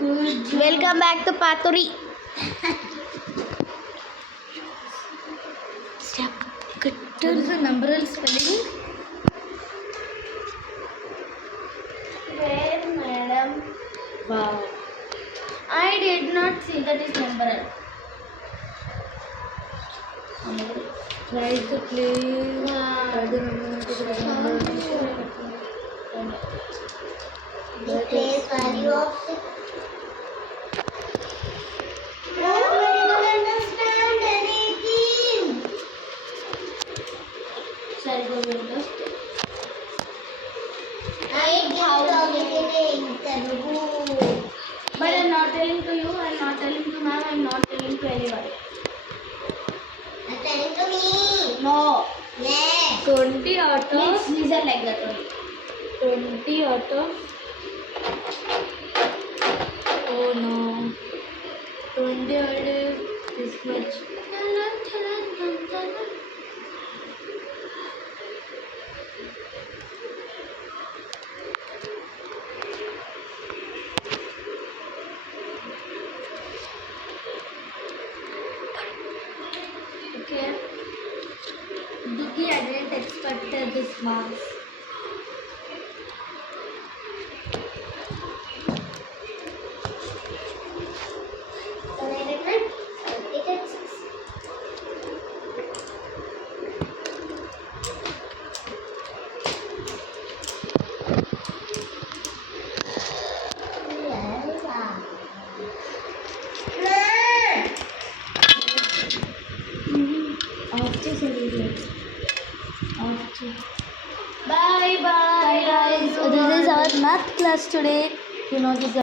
Good job. Welcome back to Paturi. What is the numeral spelling? Where, madam? Wow. I did not see that is numeral. Try to play. Try the numeral. The place value of 6. I don't understand anything. Sorry, go with I did talking in Telugu. But I'm not telling to you, I'm not telling to ma'am, I'm not telling to anybody. I'm telling to me. No. Yes. 20 out Please of listen like that only. 20 out of. Oh no. 20 out of this much. Okay. Diki, I didn't expect this marks. So I did not. It is 6. After celebrate. After. Bye bye. Guys, this is our math class today. You know this.